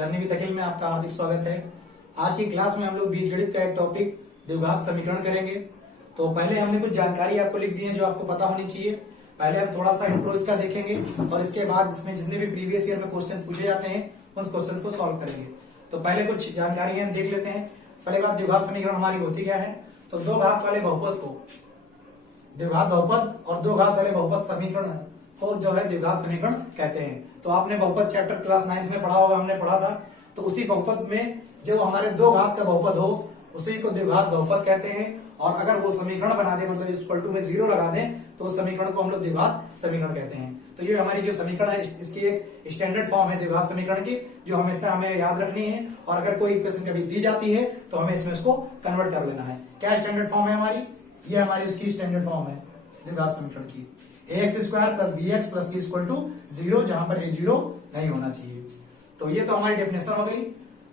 जानने भी तकलीफ में आपका हार्दिक स्वागत है। आज की क्लास में हम लोग बीजगणित का एक टॉपिक द्विघात समीकरण करेंगे। तो पहले हमने कुछ जानकारी आपको लिख दी है जो आपको पता होनी चाहिए। पहले हम थोड़ा सा इंट्रो इसका देखेंगे और इसके बाद इसमें जितने भी प्रीवियस ईयर में क्वेश्चन पूछे जाते हैं उन क्वेश्चन को सॉल्व करेंगे। तो पहले कुछ जानकारी हम देख लेते हैं। पहले बात, द्विघात समीकरण हमारी होती क्या है। तो दो घात वाले बहुपद को द्विघात बहुपद और दो घात वाले बहुपद समीकरण को जो है द्विघात समीकरण कहते हैं। तो आपने बहुपद चैप्टर क्लास 9th में पढ़ा होगा, हमने पढ़ा था। तो उसी बहुपद में जो हमारे दो घात का बहुपद हो उसी को द्विघात बहुपद कहते हैं। और अगर वो समीकरण बना दे, मतलब इक्वल टू में 0 लगा दें, तो उस समीकरण को हम लोग द्विघात समीकरण कहते हैं। तो ये हमारी जो समीकरण है इसकी एक स्टैंडर्ड फॉर्म है द्विघात समीकरण की, जो हमेशा हमें याद रखनी है। और अगर कोई इक्वेशन कभी दी जाती है तो हमें इसमें उसको कन्वर्ट कर लेना है। क्या स्टैंडर्ड फॉर्म है हमारी? ये हमारी उसकी स्टैंडर्ड फॉर्म है द्विघात समीकरण की, ax² + bx + c = 0, जहां पर a 0 नहीं होना चाहिए। तो ये तो हमारी डेफिनेशन हो गई।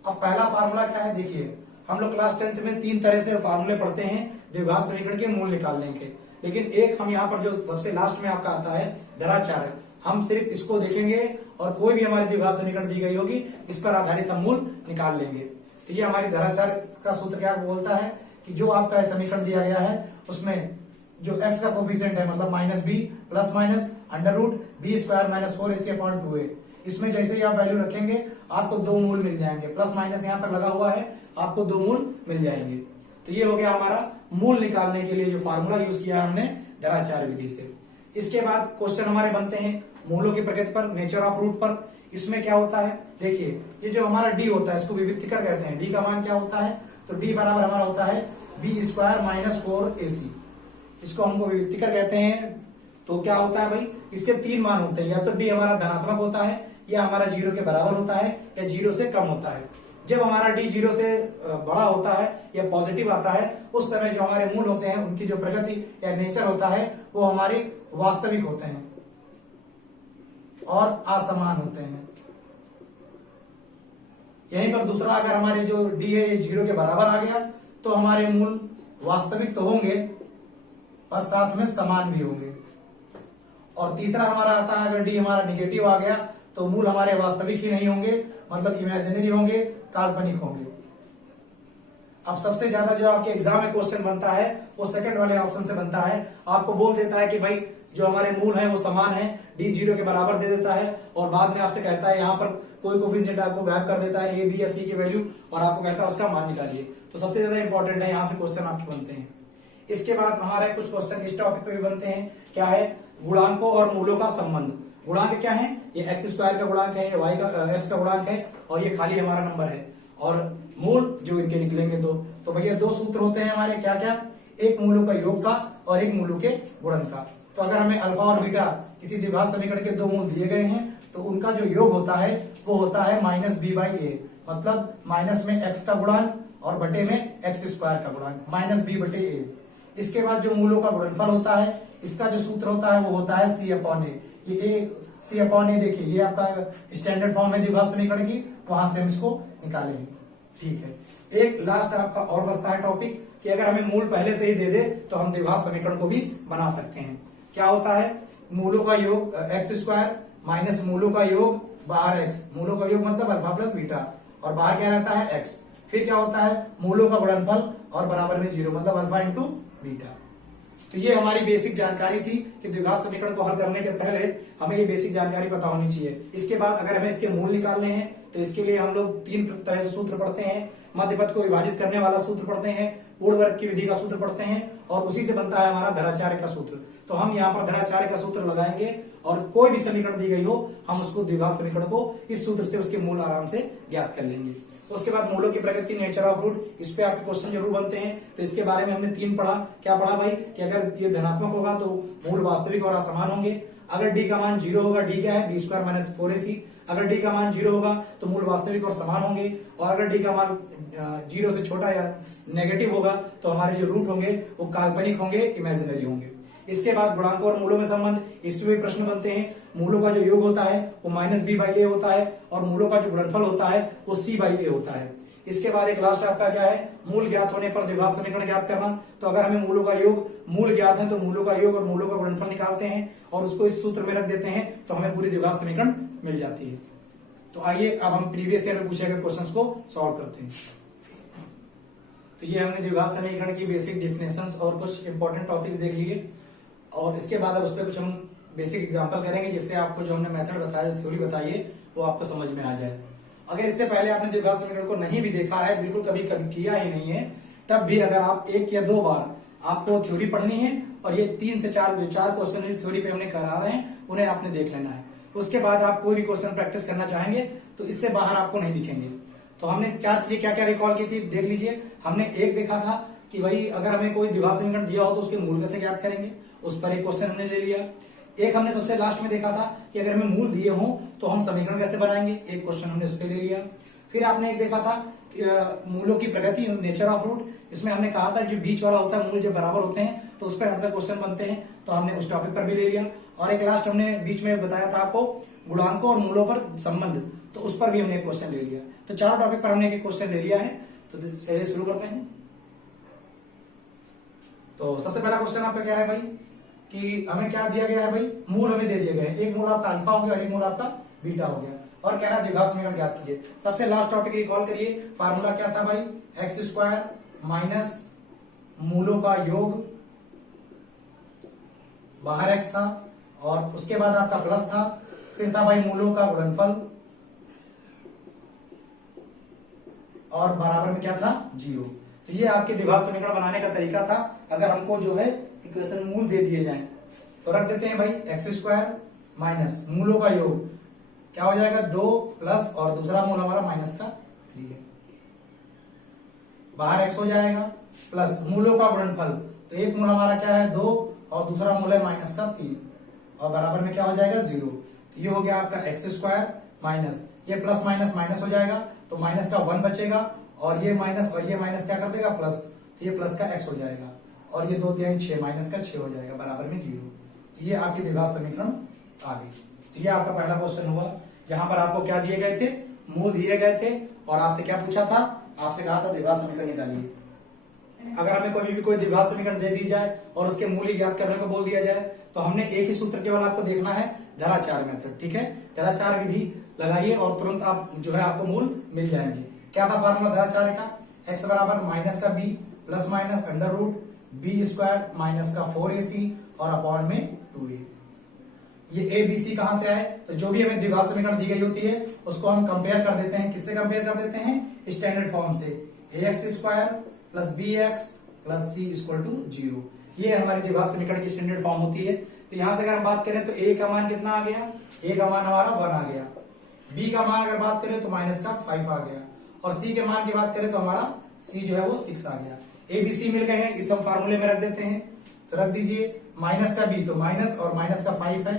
अब पहला फार्मूला क्या है, देखिए हम लोग क्लास 10th में 3 तरह से फार्मूले पढ़ते हैं द्विघात समीकरण के मूल निकालने के, लेकिन एक हम यहाँ पर जो सबसे लास्ट में आपका आता है धराचार, हम सिर्फ इसको देखेंगे और कोई भी हमारी द्विघात समीकरण दी गई होगी इस पर आधारित हम मूल निकाल लेंगे। तो ये हमारी धराचार का सूत्र क्या बोलता है कि जो आपका समीकरण दिया गया है उसमें जो x का कोफिशिएंट है, मतलब -b plus minus √b² - 4ac/2a, इसमें जैसे ही आप वैल्यू रखेंगे आपको दो मूल मिल जाएंगे। प्लस माइनस यहाँ पर लगा हुआ है, आपको दो मूल मिल जाएंगे। तो ये हो गया हमारा मूल निकालने के लिए जो फार्मूला यूज किया हमने धराचार विधि से। इसके बाद क्वेश्चन हमारे बनते हैं मूलों की प्रकृति पर, नेचर ऑफ रूट पर। इसमें क्या होता है, देखिए ये जो हमारा d होता है इसको विविक्तिकर कहते हैं। d का मान क्या होता है, तो d बराबर हमारा होता है b² - 4ac, इसको हमको विविक्तिकर कहते हैं। तो क्या होता है भाई, इसके 3 मान होते हैं, या तो d हमारा धनात्मक होता है, या हमारा 0 के बराबर होता है, या 0 से कम होता है। जब हमारा d 0 से बड़ा होता है या पॉजिटिव आता है, उस समय जो हमारे मूल होते हैं उनकी जो प्रकृति या नेचर होता है वो हमारे वास्तविक होते हैं और असमान होते हैं। यहीं पर दूसरा, अगर हमारे जो d है ये 0 के बराबर आ गया तो हमारे मूल वास्तविक तो होंगे और साथ में समान भी होंगे। और तीसरा हमारा आता है, अगर d हमारा निगेटिव आ गया तो मूल हमारे वास्तविक ही नहीं होंगे, मतलब इमेजिनरी होंगे, काल्पनिक होंगे। अब सबसे ज्यादा जो आपके एग्जाम में क्वेश्चन बनता है वो सेकंड वाले ऑप्शन से बनता है। आपको बोल देता है कि भाई जो हमारे मूल हैं वो समान है, d 0 के बराबर दे देता है, और बाद में आपसे कहता है यहाँ पर कोई कोफिशिएंट आपको गायब कर देता है, a, b या c की वैल्यू, और आपको कहता है उसका मान निकालिए। तो सबसे ज्यादा इंपॉर्टेंट है, यहाँ से क्वेश्चन आपके बनते हैं। इसके बाद हमारे कुछ क्वेश्चन इस टॉपिक पे भी बनते हैं। क्या है, गुणांकों और मूलों का संबंध। गुणांक क्या है, ये x² का गुणांक है, ये y का x का गुणांक है, और ये खाली हमारा नंबर है। और मूल जो इनके निकलेंगे तो भैया दो सूत्र होते हैं हमारे, क्या क्या, एक मूलों का योग का और एक मूलों के गुणन का। तो अगर हमें अल्फा और बीटा किसी द्विघात समीकरण के दो मूल दिए गए हैं तो उनका जो योग होता है वो होता है -b/a, मतलब माइनस में x का गुणांक और बटे में x² का गुणांक, -b/a। इसके बाद जो मूलों का गुणनफल होता है, इसका जो सूत्र होता है वो होता है c/a। ये c/a देखिए ये आपका स्टैंडर्ड फॉर्म है द्विघात समीकरण की, वहां से हम इसको निकालेंगे। ठीक है, एक लास्ट आपका और बचता है टॉपिक कि अगर हमें मूल पहले से ही दे दे तो हम द्विघात समीकरण को भी बना सकते हैं। क्या होता है, मूलों का योग x² माइनस मूलों का योग बाहर x, मूलों का योग मतलब अल्फा प्लस बीटा, और बाहर क्या रहता है x। फिर क्या होता है, मूलों का गुणनफल और बराबर में 0, मतलब अल्फा इंटू बीटा। तो ये हमारी बेसिक जानकारी थी कि द्विघात समीकरण को हल करने के पहले हमें ये बेसिक जानकारी पता होनी चाहिए। इसके बाद अगर हमें इसके मूल निकालने हैं तो इसके लिए हम लोग 3 तरह से सूत्र पढ़ते हैं। मध्यपद को विभाजित करने वाला सूत्र पढ़ते हैं, पूर्ण वर्ग की विधि का सूत्र पढ़ते हैं, और उसी से बनता है हमारा धराचार्य का सूत्र। तो हम यहाँ पर धराचार्य का सूत्र लगाएंगे और कोई भी समीकरण दी गई हो हम उसको द्विघात समीकरण को इस सूत्र से उसके मूल आराम से ज्ञात कर लेंगे। उसके बाद मूलों की प्रकृति, नेचर ऑफ रूट, इस पे आपके क्वेश्चन जरूर बनते हैं। तो इसके बारे में हमने 3 पढ़ा। क्या पढ़ा भाई, कि अगर ये धनात्मक होगा तो मूल वास्तविक और असमान होंगे। अगर d का मान 0 होगा, d क्या है, b² - 4ac। अगर d का मान 0 होगा तो मूल वास्तविक और समान होंगे, और अगर d का मान 0 से छोटा या नेगेटिव होगा तो हमारे जो रूट होंगे वो काल्पनिक होंगे, इमेजिनरी होंगे। इसके बाद गुणांकों और मूलों में संबंध, इसमें भी प्रश्न बनते हैं। मूलों का जो योग होता है वो -b/a होता है, और मूलों का जो गुणनफल होता है वो c/a होता है। इसके बाद एक लास्ट आपका क्या है, मूल ज्ञात होने पर द्विघात समीकरण ज्ञात करना। तो अगर हमें मूलों का योग, मूल ज्ञात है तो मूलों का योग और मूलों का गुणनफल निकालते हैं और उसको इस सूत्र में रख देते हैं तो हमें पूरी द्विघात समीकरण मिल जाती है। तो आइए अब हम प्रीवियस ईयर में पूछे गए क्वेश्चंस को सॉल्व करते हैं। तो ये हमने द्विघात समीकरण की बेसिक डेफिनेशंस और कुछ इंपॉर्टेंट टॉपिक्स देख लिए, और इसके बाद अब उस पर कुछ हम बेसिक एग्जांपल करेंगे, जिससे आपको जो हमने मेथड बताया, थ्योरी बताई है, वो आपको समझ में आ जाए। अगर इससे पहले आपने द्विघात समीकरण को नहीं भी देखा है, बिल्कुल कभी किया ही नहीं है, तब भी अगर आप 1 या 2 बार आपको थ्योरी पढ़नी है, और ये 3 से 4 जो 4 क्वेश्चन इस थ्योरी पे हमने करा रहे हैं उन्हें आपने देख लेना है। उसके बाद आप कोई भी क्वेश्चन प्रैक्टिस करना चाहेंगे तो इससे बाहर आपको नहीं दिखेंगे। तो हमने 4 चीजें क्या क्या रिकॉल की थी देख लीजिए। हमने एक देखा था कि भाई अगर हमें कोई द्विघात समीकरण दिया हो तो उसके मूल कैसे ज्ञात करेंगे, उस पर एक क्वेश्चन हमने ले लिया। एक हमने सबसे लास्ट में देखा था कि अगर हमें मूल दिए हों तो हम समीकरण कैसे बनाएंगे, एक क्वेश्चन हमने उस पर ले लिया। फिर आपने एक देखा था मूलों की प्रगति, नेचर ऑफ रूट, इसमें हमने कहा था जो बीच वाला होता है मूल जब बराबर होते हैं तो उस पर अंतर क्वेश्चन बनते हैं, तो हमने उस टॉपिक पर भी ले लिया। और एक लास्ट हमने बीच में बताया था आपको गुणांकों और मूलों पर संबंध, तो उस पर भी हमने एक क्वेश्चन ले लिया। तो 4 टॉपिक पर हमने एक क्वेश्चन ले लिया है। तो चलिए शुरू करते हैं। तो सबसे पहला क्वेश्चन आपका क्या है भाई कि हमें क्या दिया गया है भाई, मूल हमें दे दिए गए हैं। एक मूल आपका अल्फा हो गया और एक मूल आपका बीटा हो गया, और कह रहा है द्विघात समीकरण ज्ञात कीजिए। सबसे लास्ट टॉपिक रिकॉल करिए, फार्मूला क्या था भाई, एक्स स्क्वायर माइनस मूलों का योग, बाहर एक्स था, और उसके बाद आपका प्लस था, फिर था भाई मूलों का गुणनफल, और बराबर में क्या था, 0। तो ये आपके द्विघात समीकरण बनाने का तरीका था। अगर हमको जो है इक्वेशन मूल दे दिए जाएं तो रख देते हैं भाई एक्स स्क्वायर माइनस मूलों का योग क्या हो जाएगा, 2 प्लस, और दूसरा मूल हमारा माइनस का 3 है, बाहर एक्स हो जाएगा, प्लस मूलों का गुणनफल, तो एक मूल हमारा क्या है 2 और दूसरा मूल है माइनस का 3, और बराबर में क्या हो जाएगा 0। तो ये हो गया आपका एक्स स्क्वायर माइनस, ये प्लस माइनस माइनस हो जाएगा तो माइनस का 1 बचेगा, और ये माइनस क्या कर देगा प्लस, तो ये प्लस का x हो जाएगा, और ये 2 3 6 माइनस का 6 हो जाएगा, बराबर में 0। तो ये आपकी द्विघात समीकरण आ गई। तो ये आपका पहला क्वेश्चन हुआ। यहाँ पर आपको क्या दिए गए थे, मूल दिए गए थे, और आपसे क्या पूछा था, आपसे कहा था द्विघात समीकरण निकालिए। अगर हमें कोई द्विघात समीकरण दे दी जाए और उसके मूल ही ज्ञात करने को बोल दिया जाए, तो हमने एक ही सूत्र केवल आपको देखना है, धराचार मेथड, ठीक है। धराचार विधि लगाइए और तुरंत आप जो है आपको मूल मिल जाएंगे। क्या था फार्मूला धराचार का, x बराबर माइनस का b plus minus under root b square minus का 4ac और अपॉन में 2a। ये a b c कहां से आए, तो जो भी हमें द्विघात समीकरण दी गई होती है उसको हम कंपेयर कर देते हैं। किससे कंपेयर कर देते हैं, स्टैंडर्ड फॉर्म से, ax square plus bx plus c equal to 0। ये हमारी द्विघात समीकरण की स्टैंडर्ड फॉर्म होती है। तो यहां से अगर हम बात करें तो a का मान कितना आ गया, a का मान हमारा 1 आ गया, b का मान अगर बात करें तो माइनस का 5 आ गया, और c के मान की बात करें तो हमारा c जो है वो 6 आ गया। a b c मिल गए हैं, इस हम फार्मूले में रख देते हैं। तो रख दीजिए माइनस का b, तो माइनस और माइनस का 5 है,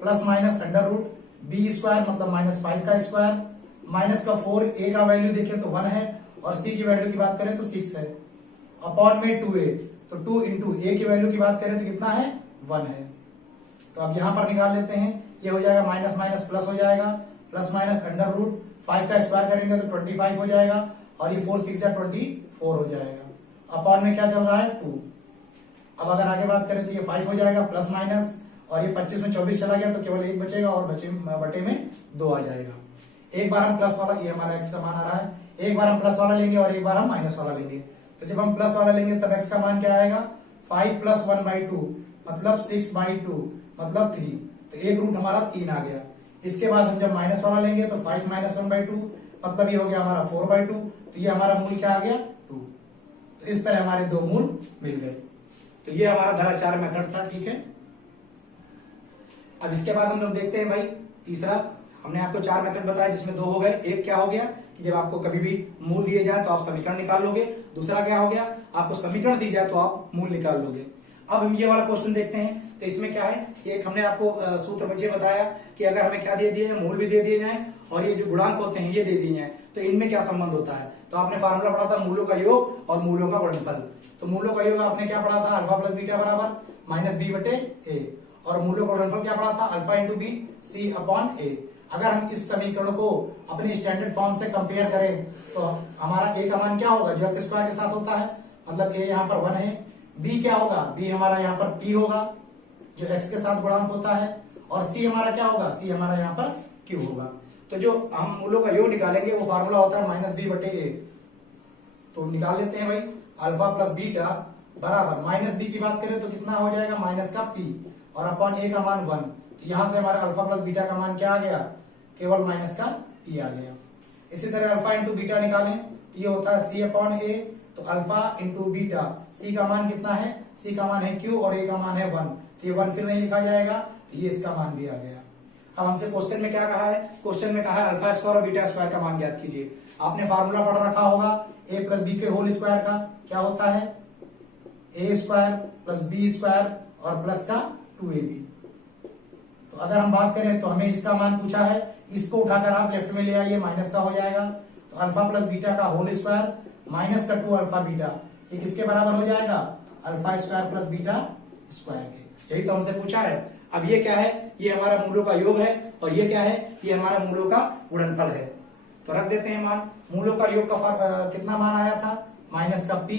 plus minus under root b square मतलब माइनस 5 का स्क्वायर, माइनस का 4, a का वैल्यू देखें तो 1 है, और c की वैल्यू की बात करें तो 6 है, अपॉन में 2a, तो 2 इंटू a की वैल्यू की बात करें तो कितना है 1 है। तो अब यहां पर निकाल लेते हैं, ये हो जाएगा माइनस माइनस प्लस हो जाएगा, प्लस माइनस अंडर रूट 5 का स्क्वायर करेंगे तो 25 हो जाएगा, और ये 4 6 24 हो जाएगा, अपॉन में क्या चल रहा है 2। अब अगर आगे बात करें तो ये 5 हो जाएगा प्लस माइनस, और ये 25 में 24 चला गया तो केवल 1 बचेगा, और बटे में 2 आ जाएगा। एक बार हम प्लस वाला, ये हमारा x का मान आ रहा है, एक बार हम प्लस वाला लेंगे और एक बार हम माइनस वाला लेंगे। तो जब हम प्लस वाला लेंगे तब x का मान क्या आएगा, 5 प्लस 1/2 मतलब 6/2 मतलब 3, तो एक रूट हमारा 3 आ गया। इसके बाद हम जब माइनस वाला लेंगे तो 5 माइनस 1/2 मतलब ये हो गया हमारा 4/2, तो ये हमारा मूल क्या आ गया 2। तो इस तरह हमारे 2 मूल मिल गए। तो ये हमारा धराचार मेथड था, ठीक है। अब इसके बाद हम लोग देखते हैं भाई तीसरा। हमने आपको 4 मेथड बताया जिसमें 2 हो गए। एक क्या हो गया कि जब आपको कभी भी मूल दिए जाए तो आप समीकरण निकाल लोगे। दूसरा क्या हो गया, आपको समीकरण दी जाए तो आप मूल निकाल लोगे। अब हम ये वाला क्वेश्चन देखते हैं। तो इसमें क्या है, एक हमने आपको सूत्र बच्चे बताया कि अगर हमें क्या दे दिए हैं, मूल भी दे दिए जाए और ये जो गुणांक होते हैं ये दे दिए जाए तो इनमें क्या संबंध होता है। तो आपने फार्मूला पढ़ा था मूलों का योग और मूलों का गुणनफल। तो मूलों का योग आपने क्या पढ़ा था, अल्फा प्लस बीटा बराबर माइनस बी बटे ए, और मूलों का गुणनफल क्या पढ़ा था, alpha into B C upon A. अगर हम इस समीकरण को अपने स्टैंडर्ड फॉर्म से कंपेयर करें तो हमारा ए का मान क्या होगा, जो एक्स स्क्वायर के साथ होता है, मतलब ए यहाँ पर 1 है। बी क्या होगा, बी हमारा यहाँ पर पी होगा जो एक्स के साथ गुणांक होता है, और सी हमारा क्या होगा, सी हमारा यहाँ पर क्यू होगा। तो जो हम मूलों का योग निकालेंगे वो फार्मूला होता है माइनस बी बटे ए। तो निकाल लेते हैं भाई, अल्फा प्लस बीटा बराबर माइनस बी की बात करें तो कितना हो जाएगा माइनस का पी और अपॉन ए का मान 1। तो यहां से हमारा अल्फा प्लस बीटा का मान क्या आ गया, केवल माइनस का पी आ गया। इसी तरह अल्फा इंटू बीटा निकालें तो ये होता है सी अपॉन ए। तो अल्फा इंटू बीटा, सी का मान कितना है, सी का मान है क्यू और ए का मान है 1। तो ये 1 फिर नहीं लिखा जाएगा, तो ये इसका मान भी आ गया। अब हमसे क्वेश्चन में क्या कहा है, क्वेश्चन में कहा है अल्फा स्क्वायर और बीटा स्क्वायर का मान ज्ञात कीजिए। आपने फार्मूला पढ़ रखा होगा ए प्लस बी के होल स्क्वायर का, क्या होता है ए स्क्वायर प्लस बी स्क्वायर और प्लस का 2ab। तो अगर हम बात करें तो हमें इसका मान पूछा है, इसको उठाकर आप लेफ्ट में ले आइए, माइनस का हो जाएगा। तो अल्फा प्लस बीटा का होल स्क्वायर माइनस का 2 अल्फा बीटा, ये किसके बराबर हो जाएगा, alpha square plus beta square के। यही तो हमसे पूछा है। अब ये क्या है, ये हमारा मूलों का योग है और ये क्या है, ये हमारा मूलों का गुणनफल है। तो रख देते हैं मान। मूलों का योग का कितना मान आया था, माइनस का पी,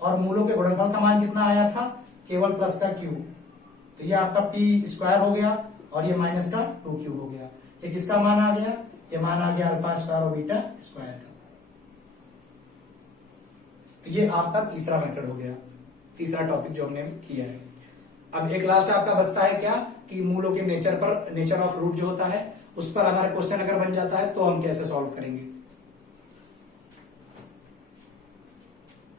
और मूलों के गुणनफल का मान कितना आया था, केवल प्लस का क्यू। तो ये आपका पी स्क्वायर हो गया और ये माइनस का 2q हो गया। ये किसका मान आ गया, ये मान आ गया अल्फा स्क्वायर और बीटा स्क्वायर का। तो ये आपका तीसरा मेथड हो गया, तीसरा टॉपिक जो हमने किया है। अब एक लास्ट आपका बचता है क्या, कि मूलों के नेचर पर, नेचर ऑफ रूट जो होता है उस पर हमारा क्वेश्चन अगर बन जाता है तो हम कैसे सॉल्व करेंगे।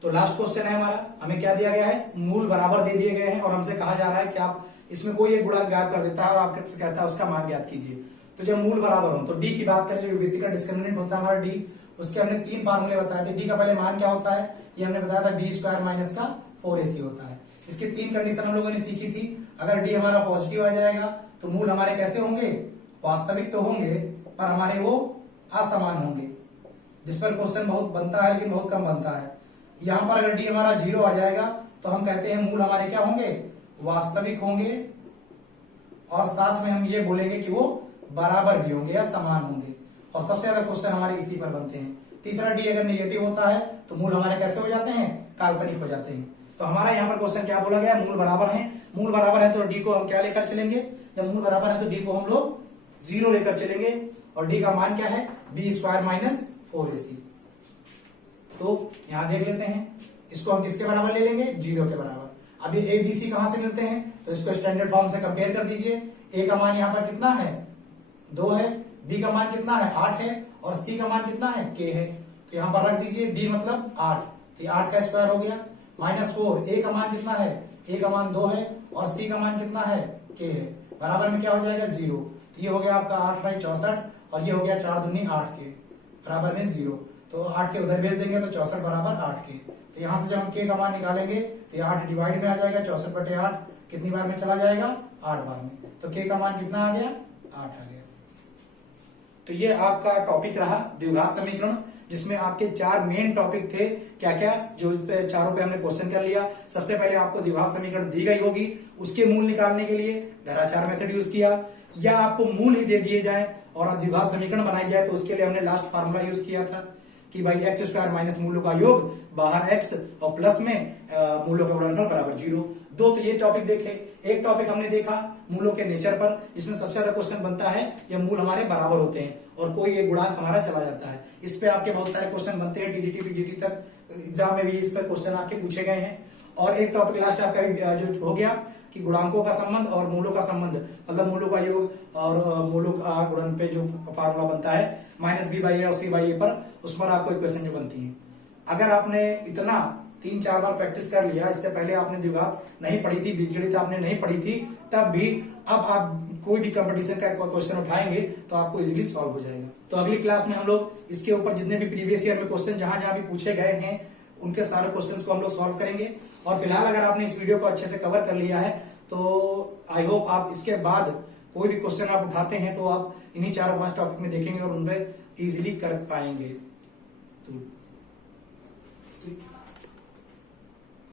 तो लास्ट क्वेश्चन है हमारा, हमें क्या दिया गया है, मूल बराबर दे दिए गए हैं और हमसे कहा जा रहा है कि आप इसमें कोई एक गुणक गायब कर देता है और आपसे कहता है उसका मान ज्ञात कीजिए। तो जब मूल बराबर हो तो डी की बात करें, जो विभक्ति का डिस्क्रिमिनेंट होता है हमारा डी, उसके हमने 3 फार्मूले बताए थे। डी का पहले मान क्या होता है, ये हमने बताया था बी स्क्वायर माइनस का 4ac होता है। इसकी 3 कंडीशन हम लोगों ने सीखी थी। अगर डी हमारा पॉजिटिव आ जाएगा तो मूल हमारे कैसे होंगे, वास्तविक तो होंगे पर हमारे वो असमान होंगे, जिस पर क्वेश्चन बहुत बनता है लेकिन बहुत कम बनता है। यहां पर अगर डी हमारा 0 आ जाएगा तो हम कहते हैं मूल हमारे क्या होंगे, वास्तविक होंगे, और साथ में हम ये बोलेंगे कि वो बराबर भी होंगे या समान होंगे। और सबसे ज्यादा क्वेश्चन हमारे इसी पर बनते हैं। तीसरा डी अगर नेगेटिव होता है तो मूल हमारे कैसे हो जाते हैं, काल्पनिक हो जाते हैं। तो हमारा यहाँ पर क्वेश्चन क्या बोला गया, मूल बराबर है। मूल बराबर है तो डी को हम क्या लेकर चलेंगे, जब मूल बराबर है तो डी को हम लोग 0 लेकर चलेंगे और डी का मान क्या है, बी स्क्वायर माइनस 4ac। तो यहां देख लेते हैं, इसको हम किसके बराबर ले लेंगे, 0 के बराबर। अब ये ए बी सी कहां से मिलते हैं, तो इसको स्टैंडर्ड फॉर्म से कंपेयर कर दीजिए। ए का मान यहाँ पर कितना है, 2 है, बी का मान कितना है, 8 है, और सी का मान कितना है, k है। तो यहां पर रख दीजिए बी मतलब 8, तो 8 का स्क्वायर हो गया, माइनस 4, ए का मान कितना है, ए का मान 2 है और सी का मान कितना है, k है। बराबर में क्या हो जाएगा, 0। तो ये हो गया आपका 8 बाई 64 और ये हो गया 4 दूनी 8 के बराबर में 0। तो 8 के उधर भेज देंगे तो 64 बराबर 8 के। तो यहां से जब हम k का मान निकालेंगे तो ये 8 डिवाइड में आ जाएगा, 64 बटे 8 कितनी बार में चला जाएगा, 8 बार में। तो k का मान कितना आ गया, 8 आ गया। तो ये आपका टॉपिक रहा द्विघात समीकरण, जिसमें आपके 4 मेन टॉपिक थे। क्या क्या, जो इस पे चारों पे हमने क्वेश्चन कर लिया। सबसे पहले आपको द्विघात समीकरण दी गई होगी, उसके मूल निकालने के लिए घराचार मेथड यूज किया, या आपको मूल ही दे दिए जाए और अब द्विघात समीकरण बनाई जाए तो उसके लिए हमने लास्ट फार्मूला यूज किया था कि भाई एक्स स्क्वायर माइनस मूलों का योग, बाहर एक्स और प्लस में मूलों का गुणनफल बराबर 0। 2 तो ये टॉपिक देखे। एक टॉपिक हमने देखा मूलों के नेचर पर, जिसमें सबसे ज्यादा क्वेश्चन बनता है जब मूल हमारे बराबर होते हैं और कोई एक गुणांक हमारा चला जाता है। इस पे आपके बहुत सारे क्वेश्चन बनते हैं, टीजीटी पीजीटी तक एग्जाम में भी इस पर क्वेश्चन आपके पूछे गए हैं। और एक टॉपिक लास्ट आपका जो हो गया कि गुणांकों का संबंध और मूलों का संबंध, मतलब मूलों का योग और मूलों का गुणन पे जो फार्मूला बनता है माइनस बी बाई ए और सी बाई ए पर, उस पर आपको इक्वेशन जो बनती है। अगर आपने इतना 3-4 बार प्रैक्टिस कर लिया, इससे पहले आपने द्विघात नहीं पढ़ी थी, बीजगणित आपने नहीं पढ़ी थी, तब भी अब आप कोई भी कंपटीशन का क्वेश्चन उठाएंगे तो आपको इजीली सॉल्व हो जाएगा। तो अगली क्लास में हम लोग इसके ऊपर जितने भी प्रीवियस ईयर में क्वेश्चन जहां भी पूछे गए हैं उनके सारे क्वेश्चंस को हम लोग सॉल्व करेंगे। और फिलहाल अगर आपने इस वीडियो को अच्छे से कवर कर लिया है तो आई होप आप इसके बाद कोई भी क्वेश्चन आप उठाते हैं तो आप इन्हीं 4-5 टॉपिक में देखेंगे और उन पर इजीली कर पाएंगे। तो